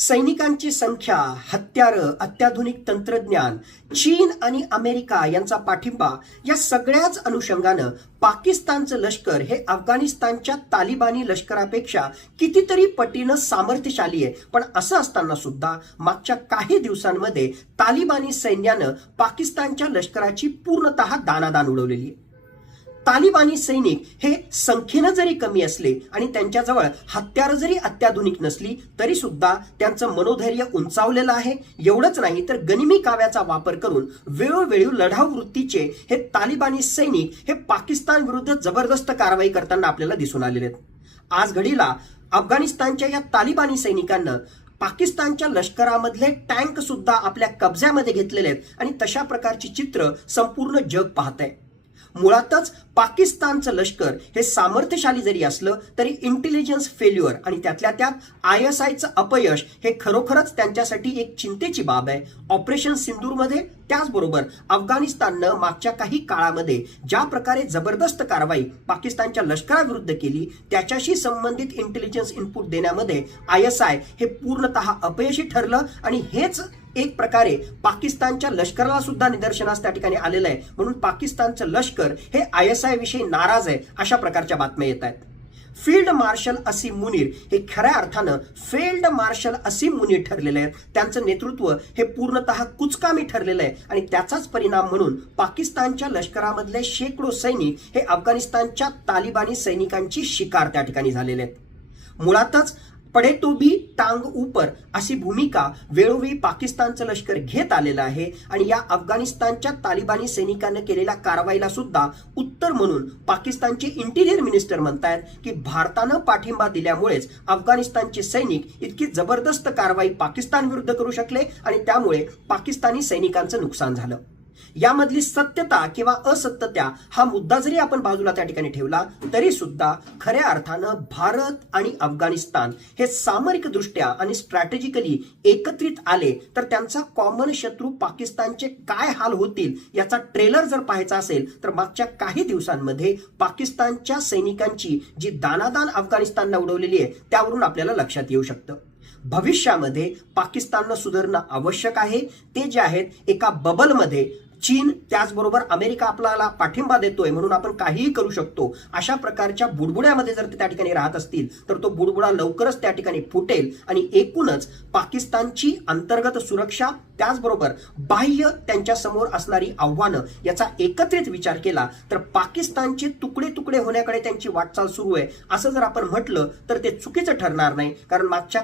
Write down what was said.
सैनिकांची संख्या, हत्यारं, अत्याधुनिक तंत्रज्ञान, चीन आणि अमेरिका यांचा पाठिंबा या सगळ्याच अनुषंगानं पाकिस्तानचं लष्कर हे अफगाणिस्तानच्या तालिबानी लष्करापेक्षा कितीतरी पटीनं सामर्थ्यशाली आहे. पण असं असताना सुद्धा मागच्या काही दिवसांमध्ये तालिबानी सैन्यानं पाकिस्तानच्या लष्कराची पूर्णतः दानादान उडवलेली आहे. तालिबानी सैनिक हे संख्येनं जरी कमी असले आणि त्यांच्याजवळ हत्यारं जरी अत्याधुनिक नसली तरी सुद्धा त्यांचं मनोधैर्य उंचावलेलं आहे. एवढंच नाही तर गनिमी काव्याचा वापर करून वेळोवेळी लढाऊ वृत्तीचे हे तालिबानी सैनिक हे पाकिस्तान विरुद्ध जबरदस्त कारवाई करताना आपल्याला दिसून आलेले आहेत. आज घडीला अफगाणिस्तानच्या या तालिबानी सैनिकांना पाकिस्तानच्या लष्करामधले टँक सुद्धा आपल्या कब्ज्यामध्ये घेतलेले आहेत आणि तशा प्रकारची चित्र संपूर्ण जग पाहत आहे. मुळातच पाकिस्तानचं लष्कर हे सामर्थ्यशाली जरी असलं तरी इंटेलिजन्स फेल्युअर आणि त्यातल्या त्यात ISIचं अपयश हे खरोखरच त्यांच्यासाठी एक चिंतेची बाब आहे. ऑपरेशन सिंदूरमध्ये त्याचबरोबर अफगाणिस्ताननं मागच्या काही काळामध्ये ज्या प्रकारे जबरदस्त कारवाई पाकिस्तानच्या लष्कराविरुद्ध केली त्याच्याशी संबंधित इंटेलिजन्स इनपुट देण्यामध्ये ISI हे पूर्णतः अपयशी ठरलं आणि हेच एक प्रकारे पाकिस्तानच्या लष्कराला सुद्धा निदर्शनास त्या ठिकाणी आलेलं आहे. म्हणून पाकिस्तानचं लष्कर हे ISI विषयी नाराज आहे अशा प्रकारच्या बातम्या येत आहेत. फील्ड मार्शल असीम मुनीर हे खऱ्या अर्थानं फेल्ड मार्शल असीम मुनीर ठरलेले आहेत. त्यांचं नेतृत्व हे पूर्णतः कुचकामी ठरलेलं आहे आणि त्याचाच परिणाम म्हणून पाकिस्तानच्या लष्करामधले शेकडो सैनिक हे अफगाणिस्तानच्या तालिबानी सैनिकांची शिकार त्या ठिकाणी झालेले आहेत. मुळातच पडे तो भी टांग ऊपर अशी भूमिका वेळोवेळी पाकिस्तानचं लष्कर घेत आलेलं आहे आणि या अफगाणिस्तानच्या तालिबानी सैनिकांनी केलेल्या कारवाईला सुद्धा उत्तर म्हणून पाकिस्तानचे इंटिरियर मिनिस्टर म्हणतायत की भारतानं पाठिंबा दिल्यामुळेच अफगाणिस्तानचे सैनिक इतकी जबरदस्त कारवाई पाकिस्तान विरुद्ध करू शकले आणि त्यामुळे पाकिस्तानी सैनिकांचं नुकसान झालं. यामधली सत्यता किंवा असत्यता हा मुद्दा जरी आपण बाजूला त्या ठिकाणी ठेवला तरी सुद्धा खऱ्या अर्थानं भारत आणि अफगाणिस्तान हे सामरिकदृष्ट्या आणि स्ट्रॅटेजिकली एकत्रित आले तर त्यांचा कॉमन शत्रू पाकिस्तानचे काय हाल होतील याचा ट्रेलर जर पाहायचा असेल तर मागच्या काही दिवसांमध्ये पाकिस्तानच्या सैनिकांची जी दानादान अफगाणिस्तानला उडवलेली आहे त्यावरून आपल्याला लक्षात येऊ शकतं. भविष्यामध्ये पाकिस्ताननं सुधारणं आवश्यक आहे. ते जे आहेत एका बबलमध्ये चीन त्याचबरोबर अमेरिका आपल्याला पाठिंबा देतोय म्हणून आपण काहीही करू शकतो अशा प्रकारच्या बुडबुड्यामध्ये जर ते त्या ठिकाणी राहत असतील तर तो बुडबुडा लवकरच त्या ठिकाणी फुटेल आणि एकूणच पाकिस्तानची अंतर्गत सुरक्षा त्याचबरोबर बाह्य त्यांच्या समोर असणारी आव्हानं याचा एकत्रित विचार केला तर पाकिस्तानचे तुकडे तुकडे होण्याकडे त्यांची वाटचाल सुरू आहे असं जर आपण म्हटलं तर ते चुकीचं ठरणार नाही. कारण मागच्या